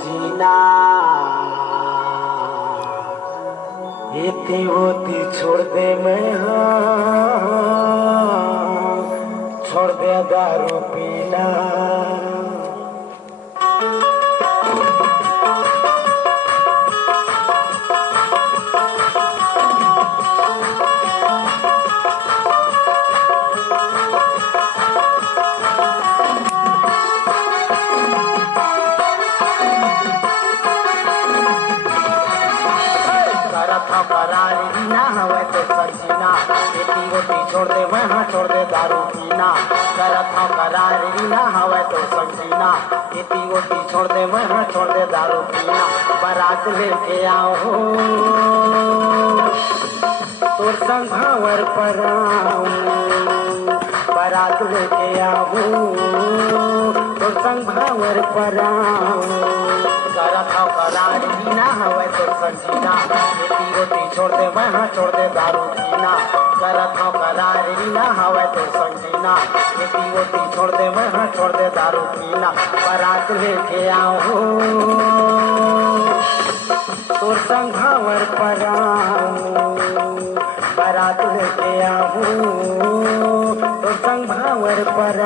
जीना इतनी होती छोड़ दे मैं छोड़ दे दारू पीना। करारी ना हवे तो सजीना खेती रोटी छोड़ दे वहाँ छोड़ दे दारू पीना। करत हूँ करारी ना हवे तो सजीना खेती रोटी छोड़ दे वहाँ छोड़ दे दारू पीना। बारात लेके आओ तोर संघावर पर बारात लेके आओ तोर संघावर पर। करत हूँ करारी ना हवे तो सजीना खेती रोटी छोड़ दे वहाँ छोड़ दे दारू पीना। करत हूँ करारी ना हवे तो सजीना खेती रोटी छोड़ दे वहाँ छोड़ दे दारू पीना। बारात लेके आओ तोर संघावर पर बारात लेके आओ तोर संघावर पर।